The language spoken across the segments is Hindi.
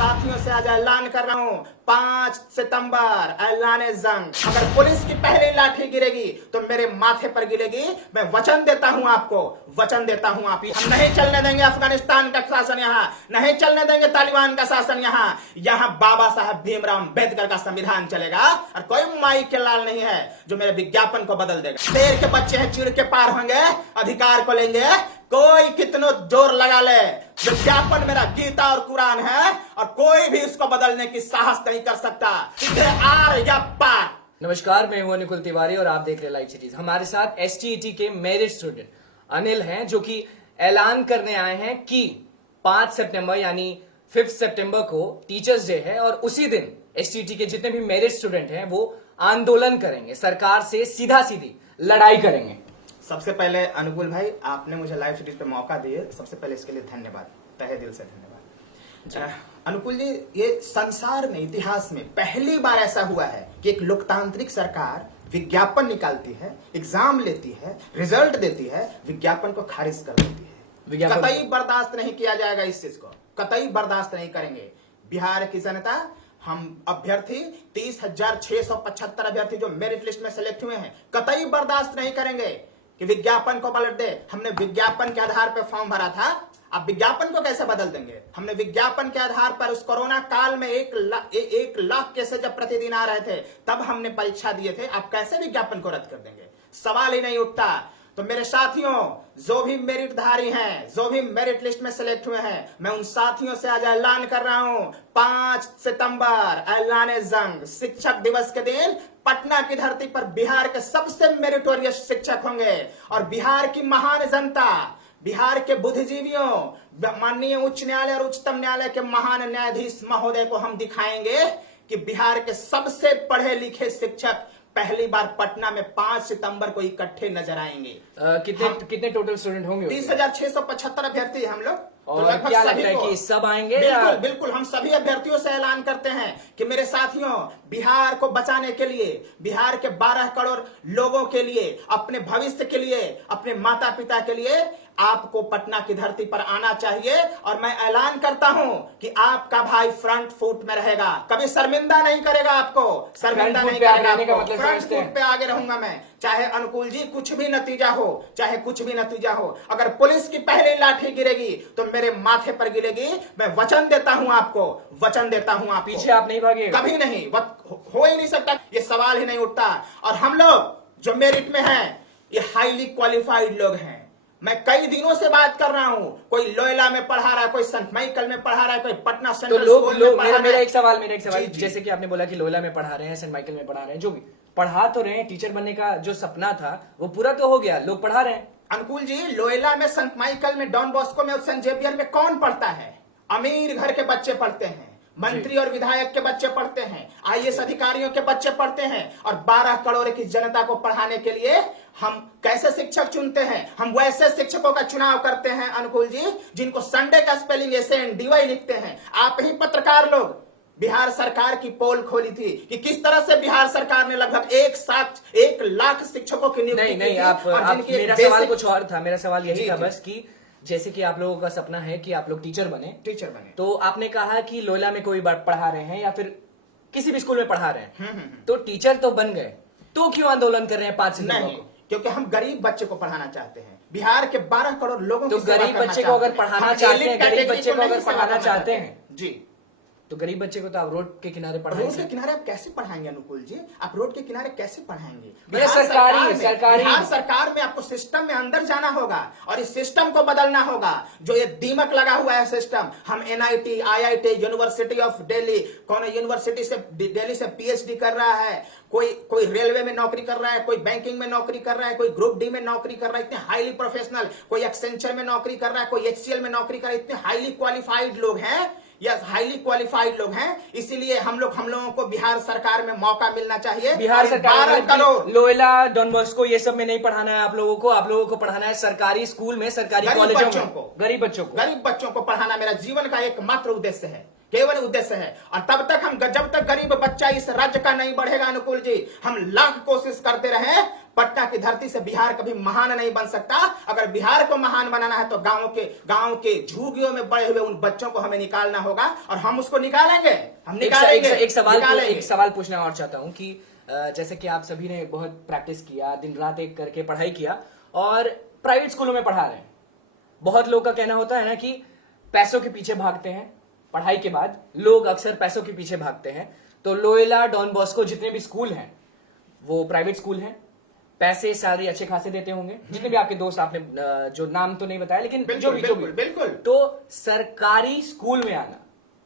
साथियों से आज ऐलान कर रहा हूँ 5 सितंबर ऐलान जंग। अगर पुलिस की पहली लाठी गिरेगी तो मेरे माथे पर गिरेगी। मैं वचन देता हूँ आपको, वचन देता हूँ आप। हम नहीं चलने देंगे अफगानिस्तान का शासन, यहाँ नहीं चलने देंगे तालिबान का शासन। यहाँ बाबा साहब भीमराव अम्बेडकर का संविधान चलेगा और कोई माई के लाल नहीं है जो मेरे विज्ञापन को बदल देगा। शेर के बच्चे हैं, चिड़ के पार होंगे, अधिकार को लेंगे। कोई कितनो जोर लगा ले, विज्ञापन मेरा गीता और कुरान है और कोई भी उसको बदलने की साहस नहीं कर सकता। आर या पार। नमस्कार, मैं हूं निकुल तिवारी और आप देख रहे लाइव सिटीज। हमारे साथ एसटीईटी के मेरिट स्टूडेंट अनिल हैं, जो कि ऐलान करने आए हैं कि 5 सितंबर यानी 5 सितंबर को टीचर्स डे है और उसी दिन एसटीईटी के जितने भी मेरिट स्टूडेंट हैं वो आंदोलन करेंगे, सरकार से सीधा सीधी लड़ाई करेंगे। सबसे पहले अनुकूल भाई, आपने मुझे लाइव सिटीज पे मौका दिए, सबसे पहले इसके लिए धन्यवाद, तहे दिल से धन्यवाद। अनुकूल जी, ये संसार में, इतिहास में पहली बार ऐसा हुआ है कि एक लोकतांत्रिक सरकार विज्ञापन निकालती है, एग्जाम लेती है, रिजल्ट देती है, विज्ञापन को खारिज कर देती है। कतई बर्दाश्त नहीं किया जाएगा इस चीज को, कतई बर्दाश्त नहीं करेंगे। बिहार की जनता, हम अभ्यर्थी 30,675 अभ्यर्थी जो मेरिट लिस्ट में सेलेक्ट हुए हैं, कतई बर्दाश्त नहीं करेंगे कि विज्ञापन को पलट दे। हमने विज्ञापन के आधार पर फॉर्म भरा था, अब विज्ञापन को कैसे बदल देंगे? हमने विज्ञापन के आधार पर उस कोरोना काल में 1 लाख केसेस जब प्रतिदिन आ रहे थे तब हमने परीक्षा दिए थे, आप कैसे विज्ञापन को रद्द कर देंगे? सवाल ही नहीं उठता। तो मेरे साथियों, जो भी मेरिटधारी हैं, जो भी मेरिट लिस्ट में सिलेक्ट हुए हैं, मैं उन साथियों से आज ऐलान कर रहा हूं 5 सितंबर ऐलान जंग। शिक्षक दिवस के दिन पटना की धरती पर बिहार के सबसे मेरिटोरियस शिक्षक होंगे और बिहार की महान जनता, बिहार के बुद्धिजीवियों, माननीय उच्च न्यायालय और उच्चतम न्यायालय के महान न्यायाधीश महोदय को हम दिखाएंगे कि बिहार के सबसे पढ़े लिखे शिक्षक पहली बार पटना में 5 सितंबर को इकट्ठे नजर आएंगे। कितने टोटल स्टूडेंट होंगे? 30,675 अभ्यर्थी हम लोग। और तो क्या लगता है कि सब आएंगे? बिल्कुल बिल्कुल, हम सभी अभ्यर्थियों से ऐलान करते हैं कि मेरे साथियों, बिहार को बचाने के लिए, बिहार के 12 करोड़ लोगों के लिए, अपने भविष्य के लिए, अपने माता पिता के लिए आपको पटना की धरती पर आना चाहिए। और मैं ऐलान करता हूं कि आपका भाई फ्रंट फुट में रहेगा, कभी शर्मिंदा नहीं करेगा आपको, शर्मिंदा नहीं करेगा आपको। फ्रंट फुट पे आगे रहूंगा मैं, चाहे अनुकूल जी कुछ भी नतीजा हो, चाहे कुछ भी नतीजा हो। अगर पुलिस की पहली लाठी गिरेगी तो मेरे माथे पर गिरेगी। मैं वचन देता हूं आपको, वचन देता हूं आपको। पीछे आप नहीं भागेगा? कभी नहीं, हो ही नहीं सकता, ये सवाल ही नहीं उठता। और हम लोग जो मेरिट में हैं, ये हाईली क्वालिफाइड लोग हैं। मैं कई दिनों से बात कर रहा हूं, कोई लोयला में पढ़ा रहा है, कोई सेंट माइकल में पढ़ा रहा है, कोई पटना सेंट्रल स्कूल में पढ़ा रहा है। मेरा एक सवाल जैसे कि आपने बोला कि लोयला में पढ़ा रहे हैं, सेंट माइकल में पढ़ा रहे हैं, जो भी पढ़ा तो रहे हैं, टीचर बनने का जो सपना था वो पूरा तो हो गया, लोग पढ़ा रहे हैं। अनुकूल जी, लोयला में, सेंट माइकल में, डॉन बॉस्को में और सेंट जेवियर में कौन पढ़ता है? अमीर घर के बच्चे पढ़ते हैं, मंत्री और विधायक के बच्चे पढ़ते हैं, आईएएस अधिकारियों के बच्चे पढ़ते हैं। और 12 करोड़ की जनता को पढ़ाने के लिए हम कैसे शिक्षक चुनते हैं? हम वैसे शिक्षकों का चुनाव करते हैं अनुकूल जी, जिनको संडे का स्पेलिंग SNDY लिखते हैं। आप ही पत्रकार लोग, बिहार सरकार की पोल खोली थी कि किस तरह से बिहार सरकार ने लगभग 1 लाख शिक्षकों की नियुक्ति की। मेरा सवाल कुछ और था, मेरा सवाल यही था बस कि जैसे कि आप लोगों का सपना है कि आप लोग टीचर बने, तो आपने कहा कि लोयला में कोई बात पढ़ा रहे हैं या फिर किसी भी स्कूल में पढ़ा रहे हैं, तो टीचर तो बन गए, तो क्यों आंदोलन कर रहे हैं 5 सितंबर को? क्योंकि हम गरीब बच्चे को पढ़ाना चाहते हैं, बिहार के 12 करोड़ लोगों तो गरीब बच्चे को अगर पढ़ाना चाहते हैं, गरीब बच्चे को अगर पढ़ाना चाहते हैं जी, तो गरीब बच्चे को तो आप रोड के किनारे पढ़ाएंगे। रोड के किनारे आप कैसे पढ़ाएंगे अनुकूल जी? आप रोड के किनारे कैसे पढ़ाएंगे? बिहार सरकार में आपको सिस्टम में अंदर जाना होगा और इस सिस्टम को बदलना होगा। जो ये दीमक लगा हुआ है सिस्टम, हम NIT, IIT, university of Delhi, कौन यूनिवर्सिटी से दिल्ली से PhD कर रहा है, कोई रेलवे में नौकरी कर रहा है, कोई बैंकिंग में नौकरी कर रहा है, कोई ग्रुप डी में नौकरी कर रहा है, इतने हाईली प्रोफेशनल, कोई एक्सेंचर में नौकरी कर रहा है, कोई HCL में नौकरी कर रहा है, इतने हाईली क्वालिफाइड लोग हैं, यस हाईली क्वालिफाइड लोग हैं। इसीलिए हम लोगों को बिहार सरकार में मौका मिलना चाहिए। बिहार सरकार 12 करोड़ लोयला, डॉन बॉस्को ये सब में नहीं पढ़ाना है आप लोगों को पढ़ाना है सरकारी स्कूल में, सरकारी कॉलेजों में, गरीब बच्चों को पढ़ाना मेरा जीवन का एकमात्र उद्देश्य है, केवल उद्देश्य है। और तब तक जब तक गरीब बच्चा इस राज्य का नहीं बढ़ेगा अनुकूल जी, हम लाख कोशिश करते रहे, पटना की धरती से बिहार कभी महान नहीं बन सकता। अगर बिहार को महान बनाना है तो गांव के झुग्गियों में बड़े हुए उन बच्चों को हमें निकालना होगा और हम उसको निकालेंगे। हम निकालेंगे। एक सवाल पूछना और चाहता हूं कि जैसे कि आप सभी ने बहुत प्रैक्टिस किया, दिन रात एक करके पढ़ाई किया और प्राइवेट स्कूलों में पढ़ा रहे हैं। बहुत लोग का कहना होता है ना कि पैसों के पीछे भागते हैं, पढ़ाई के बाद लोग अक्सर पैसों के पीछे भागते हैं। तो लोयोला, डॉन बॉस्को जितने भी स्कूल हैं वो प्राइवेट स्कूल हैं, पैसे सैलरी अच्छे खासे देते होंगे। जितने भी आपके दोस्त, आपने जो नाम तो नहीं बताया लेकिन जो भी बिल्कुल। तो सरकारी स्कूल में आना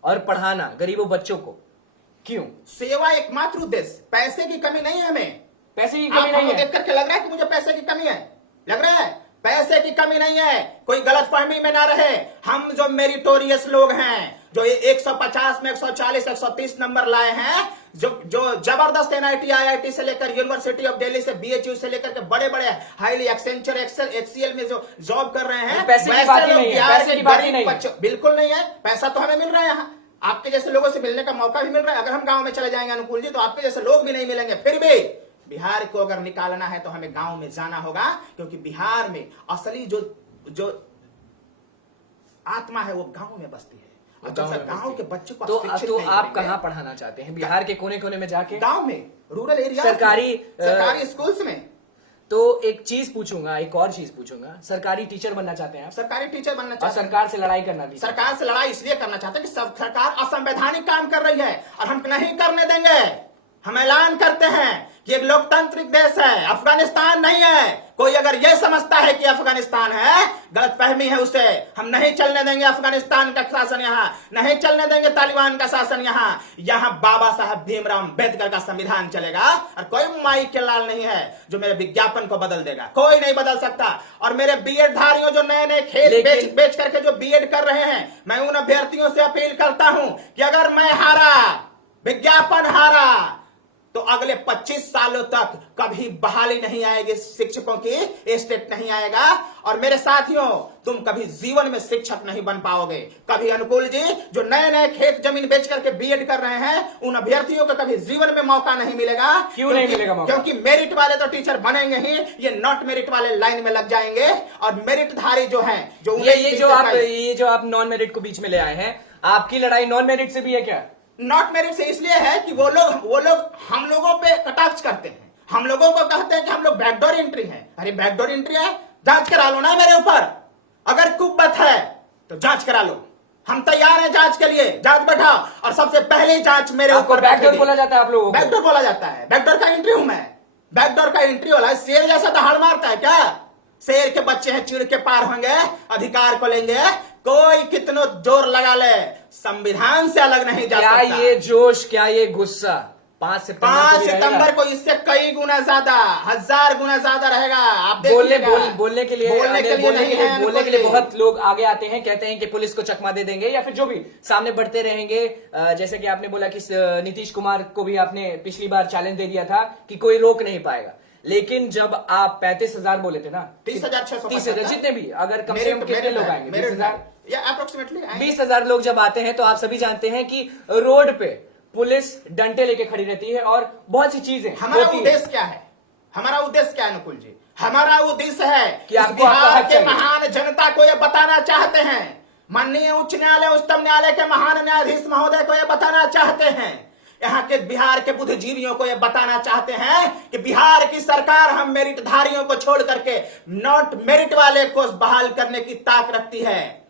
और पढ़ाना गरीबों बच्चों को क्यों? सेवा एकमात्र उद्देश्य, पैसे की कमी नहीं है हमें। पैसे की कमी नहीं है। देख करके लग रहा है कि मुझे पैसे की कमी है, लग रहा है पैसे की कमी नहीं है। कोई गलतफहमी में ना रहे। हम जो मेरिटोरियस लोग हैं, जो 150 में 140 130 नंबर लाए हैं, जो जबरदस्त एनआईटी आईआईटी से लेकर यूनिवर्सिटी ऑफ दिल्ली से बीएचयू से लेकर के बड़े बड़े हाईली एक्सेंचर एचसीएल में जो जॉब कर रहे हैं, पैसे की बात ही नहीं है, पैसे की बात ही नहीं है। बिल्कुल नहीं है। पैसा तो हमें मिल रहा है, यहाँ आपके जैसे लोगों से मिलने का मौका भी मिल रहा है। अगर हम गांव में चले जाएंगे अनुकूल जी तो आपके जैसे लोग भी नहीं मिलेंगे। फिर भी बिहार को अगर निकालना है तो हमें गांव में जाना होगा, क्योंकि बिहार में असली जो आत्मा है वो गांव में बस्ती है। और जब गांव के बच्चों को शिक्षित तो नहीं आप करेंगे, कहां पढ़ाना चाहते हैं? बिहार के कोने कोने में जाके, गांव में, रूरल एरिया, सरकारी स्कूल्स में। तो एक चीज पूछूंगा, एक और चीज पूछूंगा, सरकारी टीचर बनना चाहते हैं आप? सरकारी टीचर बनना और चाहते हैं। सरकार से लड़ाई करना भी? सरकार से लड़ाई इसलिए करना चाहते हैं कि सरकार असंवैधानिक काम कर रही है और हम नहीं करने देंगे। हम ऐलान करते हैं कि एक लोकतांत्रिक देश है, अफगानिस्तान नहीं है। कोई अगर यह समझता है कि अफगानिस्तान है, गलतफहमी है उसे। हम नहीं चलने देंगे अफगानिस्तान का शासन, यहाँ नहीं चलने देंगे तालिबान का शासन। यहाँ बाबा साहब भीमराव अम्बेडकर का संविधान चलेगा और कोई माई के लाल नहीं है जो मेरे विज्ञापन को बदल देगा। कोई नहीं बदल सकता। और मेरे बीएड धारियों जो नए नए खेत बेच करके जो बीएड कर रहे हैं, मैं उन अभ्यर्थियों से अपील करता हूं कि अगर मैं हारा, विज्ञापन हारा, तो अगले 25 सालों तक कभी बहाली नहीं आएगी शिक्षकों की, स्टेट नहीं आएगा। और मेरे साथियों, तुम कभी जीवन में शिक्षक नहीं बन पाओगे। कभी अनुकूल जी जो नए नए खेत जमीन बेच करके बीएड कर रहे हैं, उन अभ्यर्थियों को कभी जीवन में मौका नहीं मिलेगा। क्यों नहीं मिलेगा मौका? क्योंकि मेरिट वाले तो टीचर बनेंगे ही, ये नॉट मेरिट वाले लाइन में लग जाएंगे। और मेरिट धारी जो है, जो ये जो आप नॉन मेरिट को बीच में ले आए हैं, आपकी लड़ाई नॉन मेरिट से भी है क्या? नॉट मेरिट से इसलिए है कि वो लोग हम लोगों पे कटाक्ष करते हैं। हम लोगों को कहते हैं कि हम लोग बैकडोर एंट्री हैं। अरे बैकडोर एंट्री है, जांच करा लो ना मेरे ऊपर। अगर कुब्बत है तो जांच करा लो, हम तैयार हैं जांच के लिए। जांच बैठाओ और सबसे पहले जांच मेरे ऊपर। बैकडोर बोला जाता है आप लोगों को? बैकडोर बोला जाता है। बैकडोर का एंट्री हूं मैं। बैकडोर का एंट्री वाला शेर जैसा दहाड़ मारता है क्या? शेर के बच्चे हैं, चिड़ के पार होंगे, अधिकार को लेंगे। कोई कितनो जोर लगा ले, संविधान से अलग नहीं जा सकता। क्या ये जोश, क्या ये गुस्सा 5 सितंबर को इससे कई गुना ज्यादा, 1000 गुना ज्यादा रहेगा। आप बोलने के लिए बहुत लोग आगे आते हैं, कहते हैं कि पुलिस को चकमा दे देंगे या फिर जो भी सामने बढ़ते रहेंगे। जैसे कि आपने बोला कि नीतीश कुमार को भी आपने पिछली बार चैलेंज दे दिया था कि कोई रोक नहीं पाएगा। लेकिन जब आप 35,000 बोले थे ना, 30,000 जितने भी, अगर कम से कम कितने लोग आएंगे? 20,000 लोग जब आते हैं तो आप सभी जानते हैं कि रोड पे पुलिस डंडे लेके खड़ी रहती है और बहुत सी चीजें। हमारा उद्देश्य क्या है? हमारा उद्देश्य क्या है अनुकूल जी? हमारा उद्देश्य है कि इस बिहार के महान जनता को यह बताना चाहते हैं, माननीय उच्च न्यायालय, उच्चतम न्यायालय के महान न्यायाधीश महोदय को यह बताना चाहते हैं, यहाँ के बिहार के बुद्धिजीवियों को यह बताना चाहते हैं कि बिहार की सरकार हम मेरिटधारियों को छोड़ करके नॉट मेरिट वाले को बहाल करने की ताक रखती है।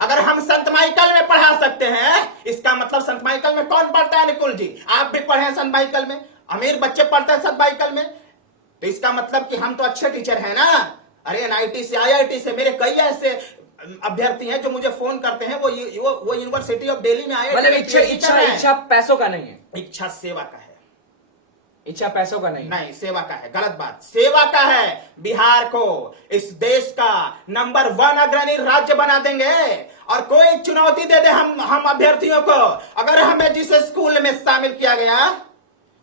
अगर हम संत माइकल में पढ़ा सकते हैं, इसका मतलब संत माइकल में कौन पढ़ता है निकुल जी? आप भी पढ़े हैं संत माइकल में, अमीर बच्चे पढ़ते हैं संत माइकल में, तो इसका मतलब कि हम तो अच्छे टीचर हैं ना। अरे एनआईटी से, आईआईटी से मेरे कई ऐसे अभ्यर्थी हैं जो मुझे फोन करते हैं, वो यूनिवर्सिटी ऑफ दिल्ली में आए। मतलब इच्छा पैसों का नहीं है, इच्छा सेवा का है। इच्छा पैसों का नहीं, सेवा का है। गलत बात, सेवा का है। बिहार को इस देश का नंबर 1 अग्रणी राज्य बना देंगे। और कोई चुनौती दे दे हम अभ्यर्थियों को, अगर हमें जिस स्कूल में शामिल किया गया,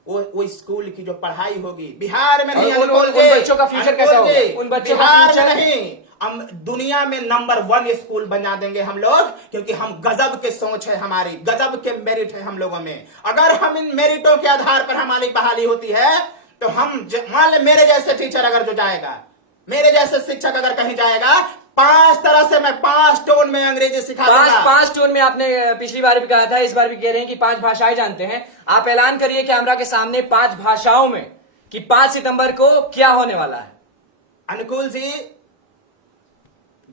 वो स्कूल की जो पढ़ाई होगी बिहार में नहीं, उन बच्चों का फ्यूचर कैसा होगा? उन बच्चों का फ्यूचर नहीं, हम दुनिया में नंबर 1 स्कूल बना देंगे हम लोग, क्योंकि हम गजब के सोच है हमारी, गजब के मेरिट है हम लोगों में। अगर हम इन मेरिटों के आधार पर हमारी बहाली होती है तो हम मान ले मेरे जैसे टीचर अगर जो जाएगा, मेरे जैसे शिक्षक अगर कहीं जाएगा, 5 तरह से मैं 5 टोन में अंग्रेजी सिखा दूंगा। पांच टोन में आपने पिछली बार भी कहा था, इस बार भी कह रहे हैं कि 5 भाषाएं जानते हैं। आप ऐलान करिए कैमरा के सामने 5 भाषाओं में कि 5 सितंबर को क्या होने वाला है। अनुकूल जी,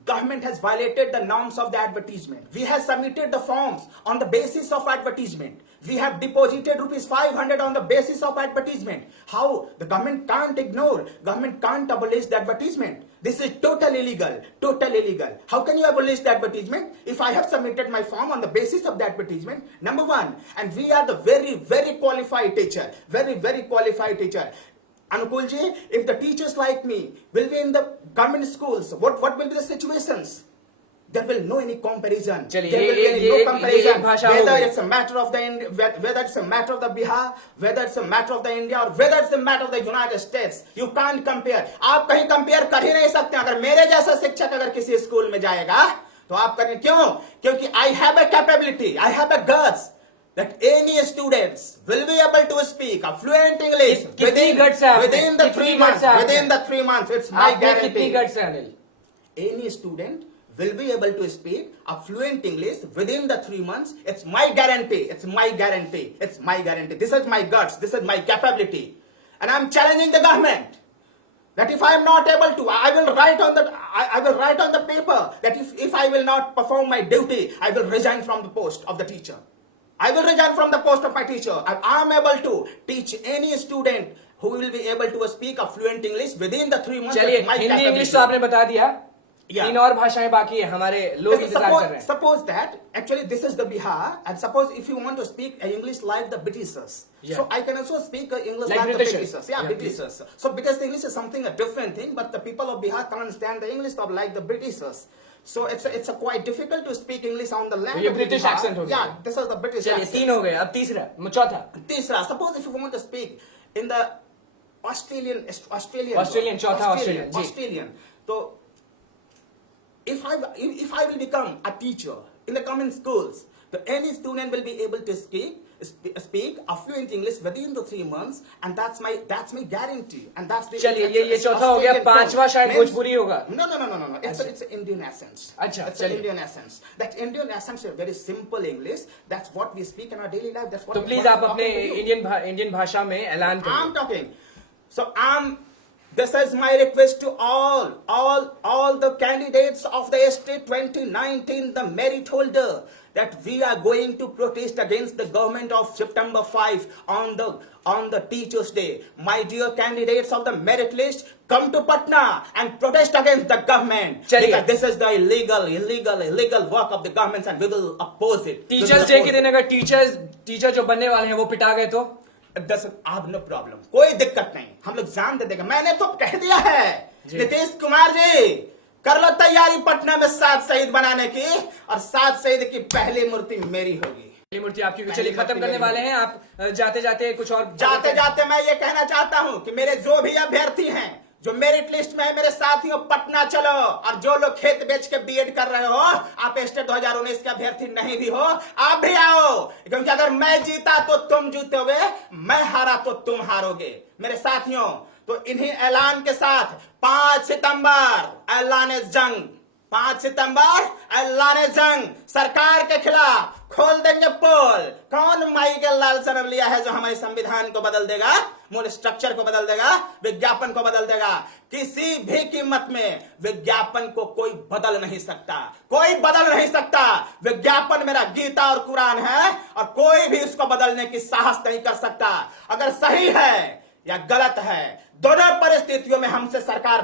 government has violated the norms of the advertisement. We have submitted the forms on the basis of advertisement. We have deposited rupees 500 on the basis of advertisement. How? The government can't ignore. Government can't abolish the advertisement. This is totally illegal. Totally illegal. How can you abolish the advertisement? If I have submitted my form on the basis of the advertisement, number one, and we are the very, very qualified teacher. Very, very qualified teacher. Anukul ji, if the teachers like me will be in the government schools, what will be the situations? There will no any comparison. चलिए, There will be any ये no comparison. भाषा हो Whether गई। it's a matter of the whether it's a matter of the Bihar, whether it's a matter of the India, or whether it's the matter of the United States, you can't compare. आप कहीं compare कर ही नहीं सकते। अगर मेरे जैसा शिक्षक अगर किसी स्कूल में जाएगा, तो आप करें क्यों? क्योंकि I have a capability, I have a guts that any students will be able to speak a fluent English कितनी guts है आपने? within the कितनी 3 guts months. है आपने? Within the 3 months, it's my आपने कितनी guarantee. गट्स है Anil? Any student will be able to speak a fluent English within the 3 months. It's my guarantee. It's my guarantee. It's my guarantee. This is my guts. This is my capability. And I'm challenging the government that if I am not able to, I will write on the I will write on the paper that if I will not perform my duty, I will resign from the post of the teacher. I will resign from the post of my teacher. I am able to teach any student who will be able to speak a fluent English within the 3 months. चलिए, That's my Hindi English capability. तो आपने बता दिया। Yeah. 3 और भाषाएं बाकी है, हमारे लोग इंतजार कर रहे हैं। Suppose that actually this is the Bihar, and suppose if you want to speak English like the Britishers, Yeah. so I can also speak English Like like the Britishers. Britishers. Yeah, Yeah, Britishers. So because the English is something a different thing, but the people of Bihar can understand the English of like the Britishers. So it's a quite difficult to speak English on the land. ये of British Bihar. accent हो गया। Yeah, this is the British चलिए, accent. 3 हो गए, अब तीसरा, चौथा। Tisra, suppose if you want to speak in the Australian, चौथा Australian, ji. Australian. So if I will become a teacher in the common schools, so any student will be able to speak a fluent English within the 3 months, and that's my guarantee, and that's the. चलिए, ये चौथा हो गया, पांचवा शायद भोजपुरी होगा। No. It's Indian essence. अच्छा, It's चलिए। Indian essence. That Indian essence is very simple English. That's what we speak in our daily life. That's what. तो प्लीज what आप I'm अपने talking to you. इंडियन भाषा में ऐलान करिए। I'm talking. So this is my request to all the candidates of the ST 2019, the merit holder, that we are going to protest against the government of September 5 on the Teachers' Day. My dear candidates of the merit list, come to Patna and protest against the government. चलिए। Because this is the illegal work of the government, and we will oppose it. We will teachers day oppose के it. दिन अगर टीचर जो बनने वाले हैं वो पिटा गए तो आप नो प्रॉब्लम, कोई दिक्कत नहीं, हम लोग जान दे देंगे। मैंने तो कह दिया है नीतीश कुमार जी, कर लो तैयारी पटना में 7 शहीद बनाने की, और 7 शहीद की पहली मूर्ति मेरी होगी। पहली मूर्ति आपकी। चलिए, खत्म करने वाले हैं। आप जाते जाते कुछ और जाते मैं ये कहना चाहता हूं कि मेरे जो भी अभ्यर्थी हैं, जो मेरिट लिस्ट में है, मेरे साथियों, पटना चलो। और जो लोग खेत बेच के बीएड कर रहे हो, आप स्टेट 2019 के अभ्यर्थी नहीं भी हो, आप भी आओ, क्योंकि अगर मैं जीता तो तुम जीतोगे, मैं हारा तो तुम हारोगे। मेरे साथियों, तो इन्हीं ऐलान के साथ 5 सितंबर ऐलान जंग, 5 सितंबर ऐलान जंग सरकार के खिलाफ खोल देंगे पोल। कौन माई के लाल सनम लिया है जो हमारे संविधान को बदल देगा, मूल स्ट्रक्चर को बदल देगा, विज्ञापन को बदल देगा। किसी भी कीमत में विज्ञापन को कोई बदल नहीं सकता, कोई बदल नहीं सकता। विज्ञापन मेरा गीता और कुरान है, और कोई भी उसको बदलने की साहस नहीं कर सकता। अगर सही है या गलत है, दोनों परिस्थितियों में हमसे सरकार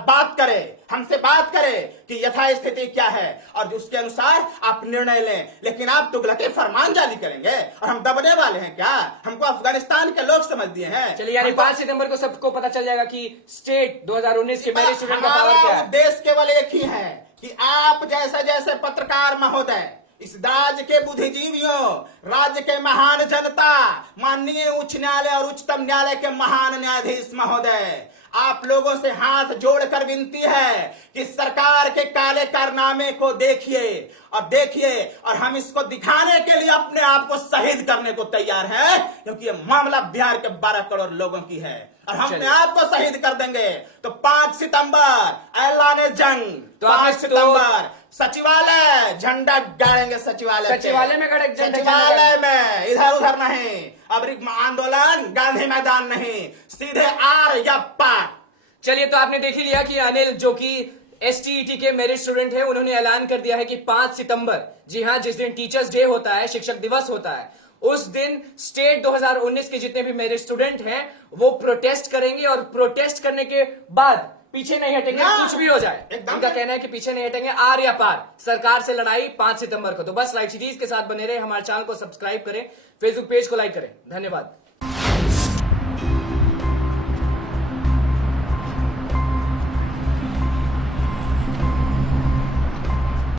हमसे बात करे कि यथास्थिति क्या है, और उसके अनुसार आप निर्णय लें। लेकिन आप तुगलकी फरमान जारी करेंगे और हम दबने वाले हैं क्या? हमको अफगानिस्तान के लोग समझ दिए हैं। चलिए, यानी 5 सितंबर को सबको पता चल जाएगा कि स्टेट 2019 के मेरिट स्टूडेंट का पावर क्या है। उद्देश्य केवल एक ही है कि आप जैसे पत्रकार महोदय, इस राज्य के बुद्धिजीवियों, राज्य के महान जनता, माननीय उच्च न्यायालय और उच्चतम न्यायालय के महान न्यायाधीश महोदय, आप लोगों से हाथ जोड़कर विनती है कि सरकार के काले कारनामे को देखिए और हम इसको दिखाने के लिए अपने आप को शहीद करने को तैयार हैं, क्योंकि ये मामला बिहार के 12 करोड़ लोगों की है और हम अपने आप को शहीद कर देंगे। तो 5 सितंबर ऐलान जंग, तो 5 सितंबर सचिवालय झंडा गाड़ेंगे, सचिवालय में खड़े झंडा सचिवालय में, इधर उधर नहीं। अब आंदोलन गांधी मैदान नहीं, सीधे आर या पार। चलिए, तो आपने देख ही लिया कि अनिल जो कि एसटीईटी के मेरिट स्टूडेंट है, उन्होंने ऐलान कर दिया है कि 5 सितंबर, जी हां, जिस दिन टीचर्स डे होता है, शिक्षक दिवस होता है, उस दिन स्टेट 2019 के जितने भी मेरिट स्टूडेंट हैं वो प्रोटेस्ट करेंगे और प्रोटेस्ट करने के बाद पीछे नहीं हटेंगे, कुछ भी हो जाए। उनका कहना है कि पीछे नहीं हटेंगे, आर या पार, सरकार से लड़ाई 5 सितंबर को। तो बस लाइव सीरीज के साथ बने रहे, हमारे चैनल को सब्सक्राइब करें, फेसबुक पेज को लाइक करें। धन्यवाद।